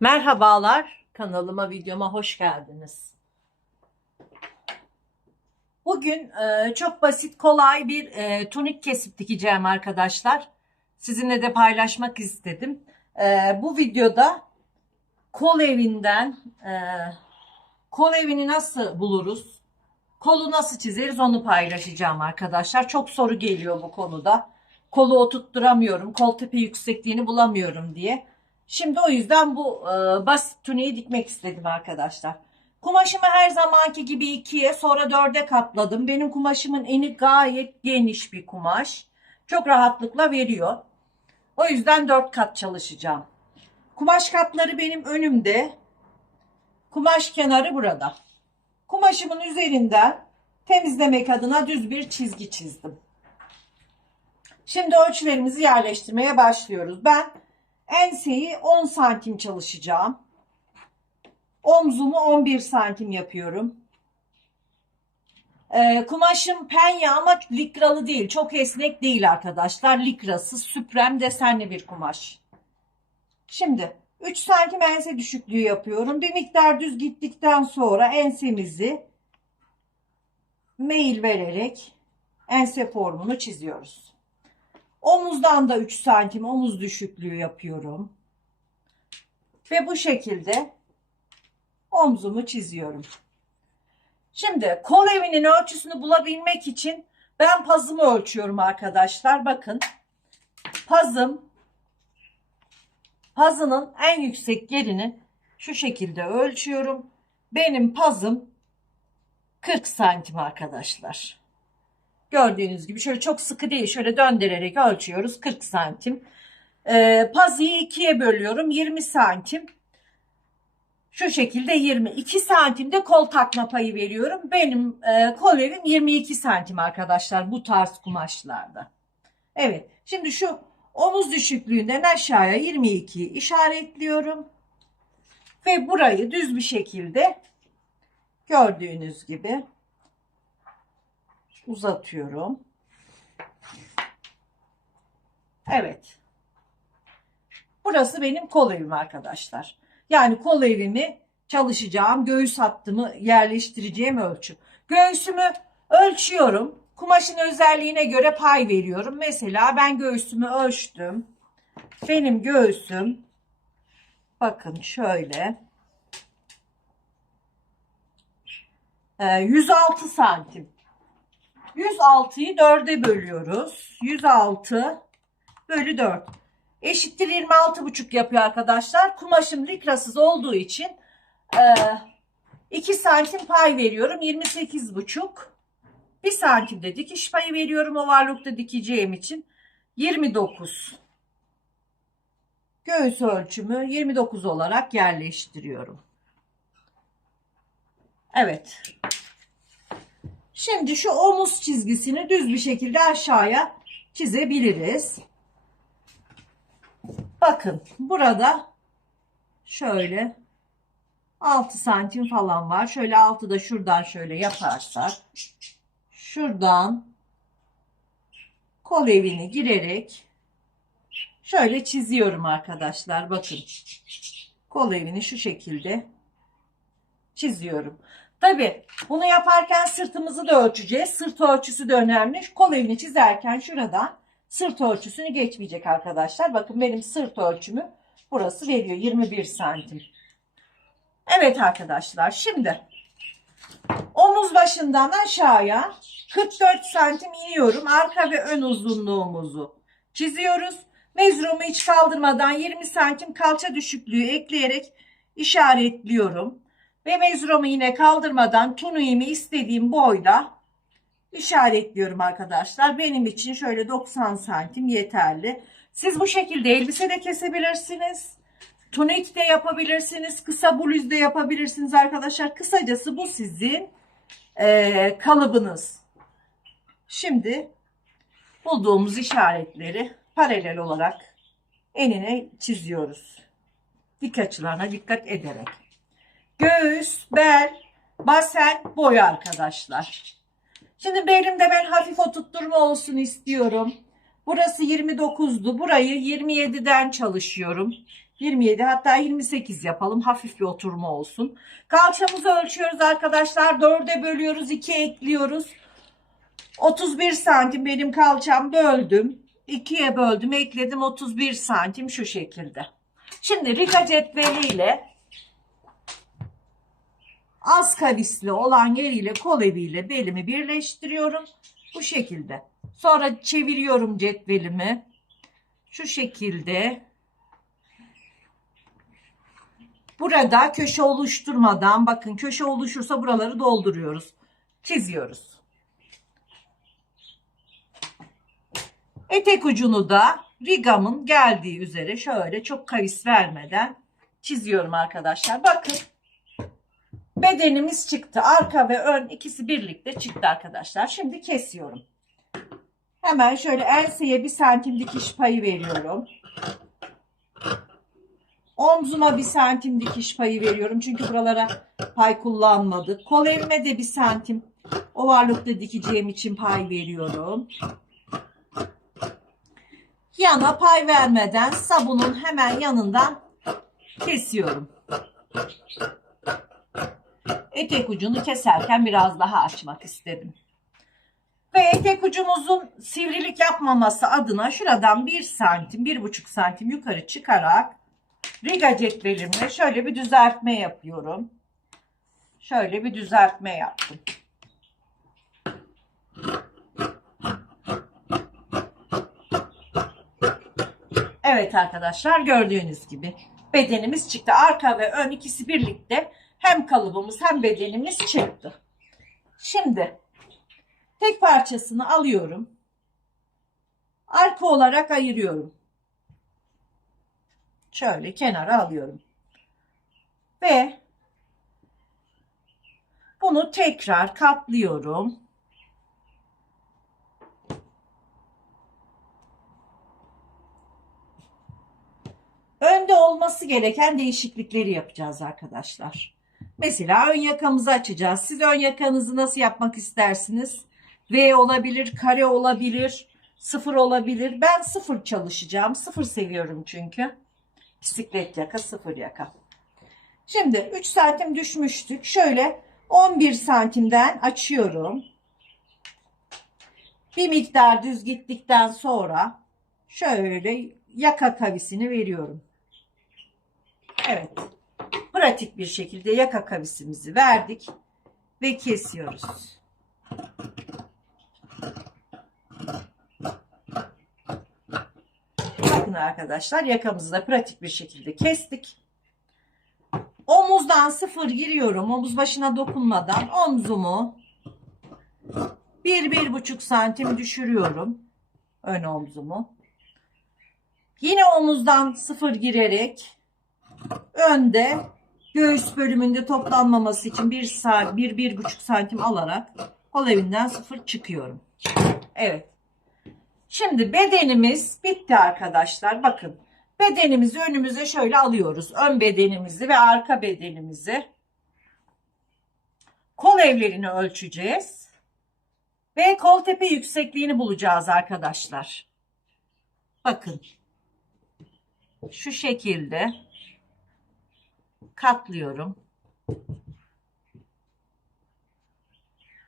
Merhabalar, kanalıma, videoma hoş geldiniz. Bugün çok basit, kolay bir tunik kesip dikeceğim arkadaşlar. Sizinle de paylaşmak istedim. Bu videoda kol evinden, kol evini nasıl buluruz, kolu nasıl çizeriz onu paylaşacağım arkadaşlar. Çok soru geliyor bu konuda. Kolu oturtturamıyorum, kol tepe yüksekliğini bulamıyorum diye. Şimdi o yüzden bu basit tuniği dikmek istedim arkadaşlar. Kumaşımı her zamanki gibi ikiye sonra dörde katladım. Benim kumaşımın eni gayet geniş bir kumaş. Çok rahatlıkla veriyor. O yüzden 4 kat çalışacağım. Kumaş katları benim önümde. Kumaş kenarı burada. Kumaşımın üzerinden temizlemek adına düz bir çizgi çizdim. Şimdi ölçülerimizi yerleştirmeye başlıyoruz. Ben enseyi 10 santim çalışacağım. Omzumu 11 santim yapıyorum. Kumaşım penye ama likralı değil. Çok esnek değil arkadaşlar. Likrası, süprem desenli bir kumaş. Şimdi 3 santim ense düşüklüğü yapıyorum. Bir miktar düz gittikten sonra ensemizi meyil vererek ense formunu çiziyoruz. Omuzdan da 3 santim omuz düşüklüğü yapıyorum. Ve bu şekilde omzumu çiziyorum. Şimdi kol evinin ölçüsünü bulabilmek için ben pazımı ölçüyorum arkadaşlar. Bakın pazının en yüksek yerini şu şekilde ölçüyorum. Benim pazım 40 santim arkadaşlar. Gördüğünüz gibi şöyle çok sıkı değil, şöyle döndürerek ölçüyoruz, 40 santim. Pazıyı ikiye bölüyorum, 20 santim. Şu şekilde 22 santimde kol takma payı veriyorum. Benim kol evim 22 santim arkadaşlar bu tarz kumaşlarda. Evet, şimdi şu omuz düşüklüğünden aşağıya 22'yi işaretliyorum. Ve burayı düz bir şekilde gördüğünüz gibi uzatıyorum. Evet. Burası benim kol evim arkadaşlar. Yani kol evimi çalışacağım, göğüs hattımı yerleştireceğim ölçü. Göğsümü ölçüyorum. Kumaşın özelliğine göre pay veriyorum. Mesela ben göğsümü ölçtüm. Benim göğsüm bakın şöyle 106 santim. 106'yı 4'e bölüyoruz. 106 bölü 4. Eşittir 26,5 yapıyor arkadaşlar. Kumaşım likrasız olduğu için 2 santim pay veriyorum. 28,5. 1 santim de dikiş payı veriyorum. Overlock'ta dikeceğim için 29. Göğüs ölçümü 29 olarak yerleştiriyorum. Evet. Şimdi şu omuz çizgisini düz bir şekilde aşağıya çizebiliriz. Bakın burada şöyle 6 santim falan var. Şöyle 6 da şuradan şöyle yaparsak şuradan kol evini girerek şöyle çiziyorum arkadaşlar. Bakın kol evini şu şekilde çiziyorum. Tabi bunu yaparken sırtımızı da ölçeceğiz. Sırt ölçüsü de önemli. Kol evini çizerken şuradan sırt ölçüsünü geçmeyecek arkadaşlar. Bakın benim sırt ölçümü burası veriyor 21 santim. Evet arkadaşlar, şimdi omuz başından aşağıya 44 santim iniyorum. Arka ve ön uzunluğumuzu çiziyoruz. Mezurumu hiç kaldırmadan 20 santim kalça düşüklüğü ekleyerek işaretliyorum. Ve mezurumu yine kaldırmadan tuniğimi istediğim boyda işaretliyorum arkadaşlar. Benim için şöyle 90 santim yeterli. Siz bu şekilde elbise de kesebilirsiniz. Tunik de yapabilirsiniz. Kısa bluz de yapabilirsiniz arkadaşlar. Kısacası bu sizin kalıbınız. Şimdi bulduğumuz işaretleri paralel olarak enine çiziyoruz. Dik açılarına dikkat ederek. Göğüs, bel, basen, boy arkadaşlar. Şimdi belimde ben hafif oturtturma olsun istiyorum. Burası 29'du. Burayı 27'den çalışıyorum. 27, hatta 28 yapalım. Hafif bir oturma olsun. Kalçamızı ölçüyoruz arkadaşlar. 4'e bölüyoruz. 2 ekliyoruz. 31 santim benim kalçam, böldüm. 2'ye böldüm, ekledim, 31 santim şu şekilde. Şimdi Riga cetveliyle az kavisli olan yeriyle kol eviyle belimi birleştiriyorum. Bu şekilde. Sonra çeviriyorum cetvelimi. Şu şekilde. Burada köşe oluşturmadan, bakın köşe oluşursa buraları dolduruyoruz. Çiziyoruz. Etek ucunu da rigamın geldiği üzere şöyle çok kavis vermeden çiziyorum arkadaşlar. Bakın bedenimiz çıktı. Arka ve ön ikisi birlikte çıktı arkadaşlar. Şimdi kesiyorum. Hemen şöyle enseye 1 santim dikiş payı veriyorum. Omzuma 1 santim dikiş payı veriyorum. Çünkü buralara pay kullanmadık. Kol evime de 1 santim ovarlıkta dikeceğim için pay veriyorum. Yana pay vermeden sabunun hemen yanından kesiyorum. Etek ucunu keserken biraz daha açmak istedim. Ve etek ucumuzun sivrilik yapmaması adına şuradan 1 santim, 1,5 santim yukarı çıkarak riga cetvelimle şöyle bir düzeltme yapıyorum. Şöyle bir düzeltme yaptım. Evet arkadaşlar, gördüğünüz gibi bedenimiz çıktı. Arka ve ön ikisi birlikte hem kalıbımız hem bedenimiz çıktı. Şimdi tek parçasını alıyorum. Arka olarak ayırıyorum. Şöyle kenara alıyorum. Ve bunu tekrar katlıyorum. Önde olması gereken değişiklikleri yapacağız arkadaşlar. Mesela ön yakamızı açacağız. Siz ön yakanızı nasıl yapmak istersiniz? V olabilir, kare olabilir, 0 olabilir. Ben 0 çalışacağım. 0 seviyorum çünkü. Bisiklet yaka, 0 yaka. Şimdi 3 santim düşmüştük. Şöyle 11 santimden açıyorum. Bir miktar düz gittikten sonra şöyle yaka kavisini veriyorum. Evet. Pratik bir şekilde yaka kavisimizi verdik ve kesiyoruz. Bakın arkadaşlar, yakamızı da pratik bir şekilde kestik. Omuzdan 0 giriyorum. Omuz başına dokunmadan omzumu 1-1,5 santim düşürüyorum. Ön omzumu. Yine omuzdan 0 girerek önde göğüs bölümünde toplanmaması için 1-1,5 santim alarak kol evinden 0 çıkıyorum. Evet. Şimdi bedenimiz bitti arkadaşlar. Bakın, bedenimizi önümüze şöyle alıyoruz. Ön bedenimizi ve arka bedenimizi. Kol evlerini ölçeceğiz. Ve kol tepe yüksekliğini bulacağız arkadaşlar. Bakın. Şu şekilde katlıyorum.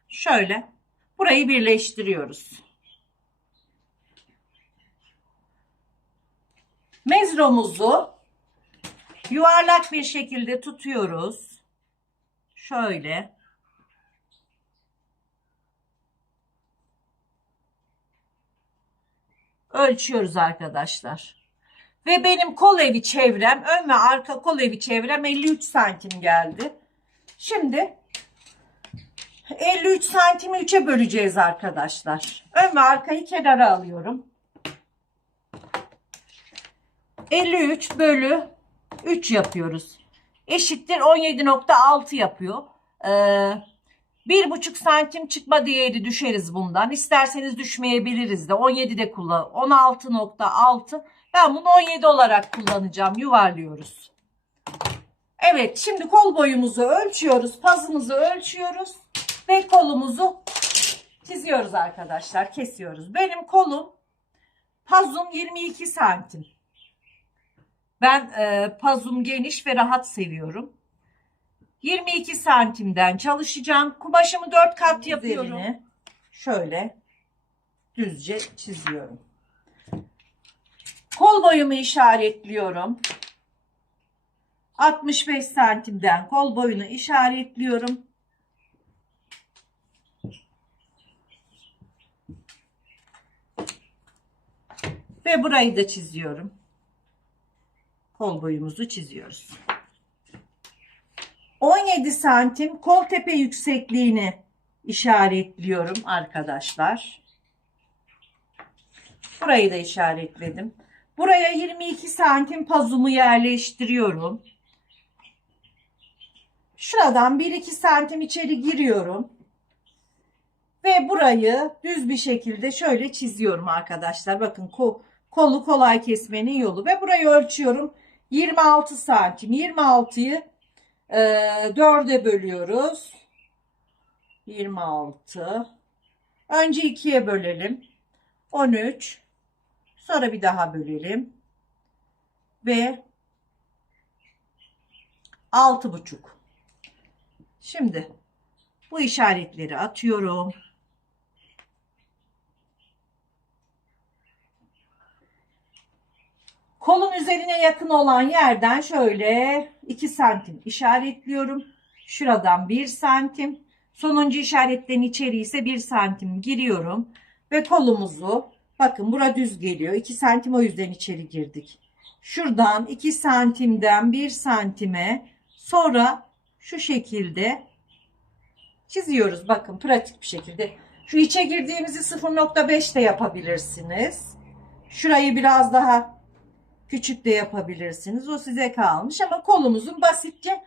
Şöyle burayı birleştiriyoruz. Mezromuzu yuvarlak bir şekilde tutuyoruz. Şöyle. Ölçüyoruz arkadaşlar. Ve benim kol evi çevrem, ön ve arka kol evi çevrem 53 santim geldi. Şimdi 53 santimi 3'e böleceğiz arkadaşlar. Ön ve arkayı kenara alıyorum. 53 bölü 3 yapıyoruz. Eşittir 17,6 yapıyor. 1,5 santim çıkma değeri düşeriz bundan. İsterseniz düşmeyebiliriz de. 17 de kullan. 16,6. Ben bunu 17 olarak kullanacağım. Yuvarlıyoruz. Evet, şimdi kol boyumuzu ölçüyoruz. Pazımızı ölçüyoruz. Ve kolumuzu çiziyoruz arkadaşlar. Kesiyoruz. Benim kolum, pazım 22 santim. Ben pazum geniş ve rahat seviyorum. 22 santimden çalışacağım. Kumaşımı 4 kat yapıyorum. Üzerine şöyle düzce çiziyorum. Kol boyumu işaretliyorum. 65 santimden kol boyunu işaretliyorum. Ve burayı da çiziyorum. Kol boyumuzu çiziyoruz. 17 santim kol tepe yüksekliğini işaretliyorum arkadaşlar. Burayı da işaretledim. Buraya 22 santim pazumu yerleştiriyorum. Şuradan 1-2 santim içeri giriyorum. Ve burayı düz bir şekilde şöyle çiziyorum arkadaşlar. Bakın kolu kolay kesmenin yolu. Ve burayı ölçüyorum. 26 santim. 26'yı 4'e bölüyoruz. 26. Önce 2'ye bölelim. 13. Sonra bir daha bölelim. Ve 6,5. Şimdi bu işaretleri atıyorum. Kolun üzerine yakın olan yerden şöyle 2 santim işaretliyorum. Şuradan 1 santim. Sonuncu işaretlerin içeriği ise 1 santim giriyorum. Ve kolumuzu bakın bura düz geliyor. 2 santim o yüzden içeri girdik. Şuradan 2 santimden 1 santime sonra şu şekilde çiziyoruz. Bakın pratik bir şekilde. Şu içe girdiğimizi 0,5 de yapabilirsiniz. Şurayı biraz daha küçük de yapabilirsiniz. O size kalmış ama kolumuzun basitçe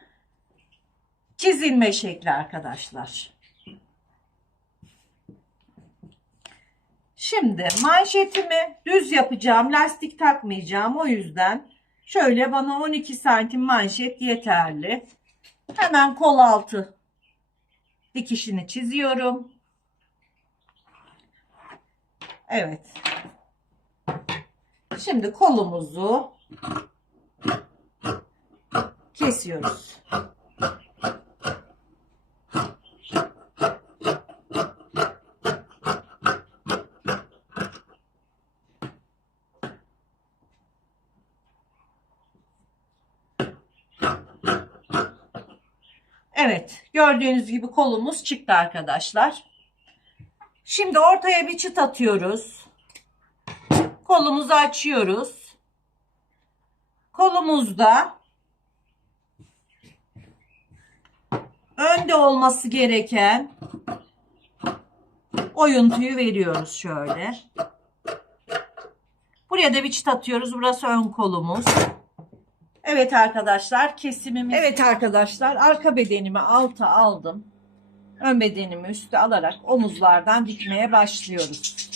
çizilme şekli arkadaşlar. Şimdi manşetimi düz yapacağım. Lastik takmayacağım. O yüzden şöyle bana 12 santim manşet yeterli. Hemen kol altı dikişini çiziyorum. Evet. Şimdi kolumuzu kesiyoruz. Evet, gördüğünüz gibi kolumuz çıktı arkadaşlar. Şimdi ortaya bir çıt atıyoruz. Kolumuzu açıyoruz. Kolumuzda önde olması gereken oyuntuyu veriyoruz şöyle. Buraya da bir çıt atıyoruz. Burası ön kolumuz. Evet arkadaşlar, kesimimiz. Evet arkadaşlar, arka bedenimi alta aldım. Ön bedenimi üste alarak omuzlardan dikmeye başlıyoruz.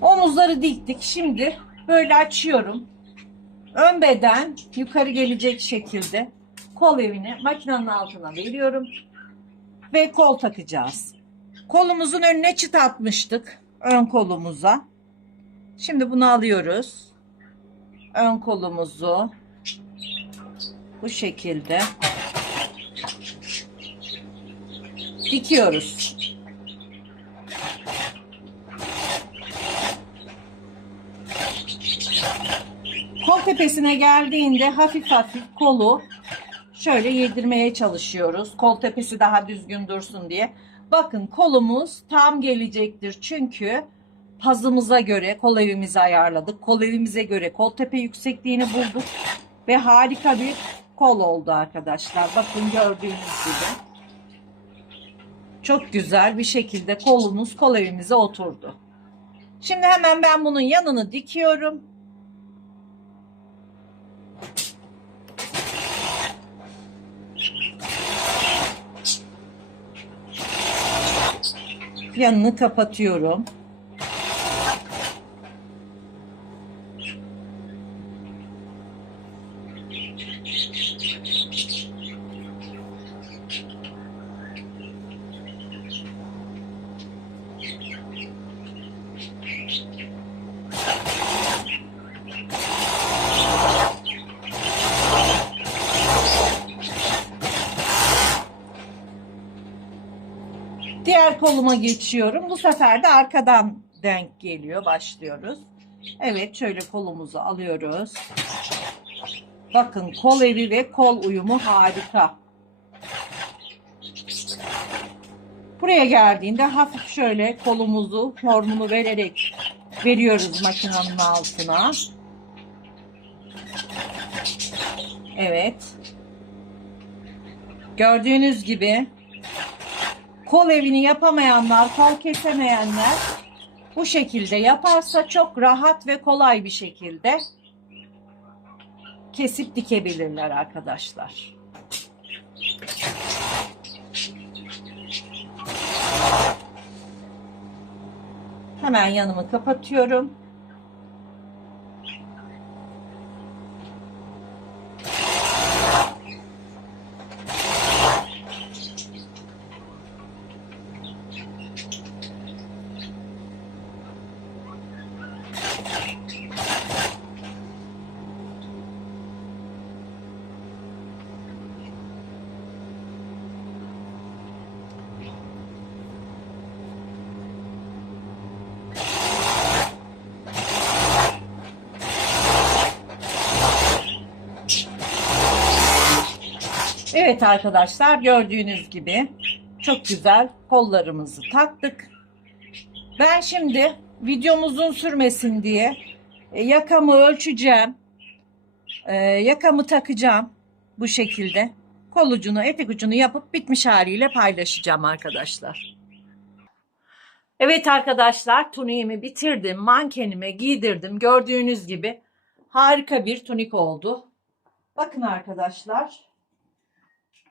Omuzları diktik. Şimdi böyle açıyorum. Ön beden yukarı gelecek şekilde kol evini makinenin altına veriyorum. Ve kol takacağız. Kolumuzun önüne çıt atmıştık. Ön kolumuza. Şimdi bunu alıyoruz. Ön kolumuzu bu şekilde dikiyoruz. Kol tepesine geldiğinde hafif hafif kolu şöyle yedirmeye çalışıyoruz. Kol tepesi daha düzgün dursun diye. Bakın kolumuz tam gelecektir. Çünkü pazımıza göre kol evimizi ayarladık. Kol evimize göre kol tepe yüksekliğini bulduk. Ve harika bir kol oldu arkadaşlar. Bakın gördüğünüz gibi. Çok güzel bir şekilde kolumuz kol evimize oturdu. Şimdi hemen ben bunun yanını dikiyorum. Yanını kapatıyorum. Diğer koluma geçiyorum. Bu sefer de arkadan denk geliyor. Başlıyoruz. Evet, şöyle kolumuzu alıyoruz. Bakın, kol evi ve kol uyumu harika. Buraya geldiğinde hafif şöyle kolumuzu formunu vererek veriyoruz makinenin altına. Evet. Gördüğünüz gibi kol evini yapamayanlar, kol kesemeyenler bu şekilde yaparsa çok rahat ve kolay bir şekilde kesip dikebilirler arkadaşlar. Hemen yanımı kapatıyorum. Evet arkadaşlar, gördüğünüz gibi çok güzel kollarımızı taktık. Ben şimdi videomuzun sürmesin diye yakamı ölçeceğim. Yakamı takacağım bu şekilde. Kol ucunu, etek ucunu yapıp bitmiş haliyle paylaşacağım arkadaşlar. Evet arkadaşlar, tuniğimi bitirdim. Mankenime giydirdim. Gördüğünüz gibi harika bir tunik oldu. Bakın arkadaşlar.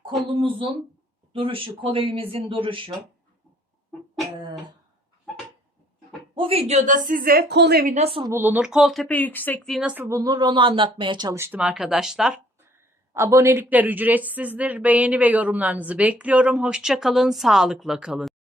Kolumuzun duruşu, kol evimizin duruşu. Bu videoda size kol evi nasıl bulunur, kol tepe yüksekliği nasıl bulunur onu anlatmaya çalıştım arkadaşlar. Abonelikler ücretsizdir. Beğeni ve yorumlarınızı bekliyorum. Hoşça kalın, sağlıkla kalın.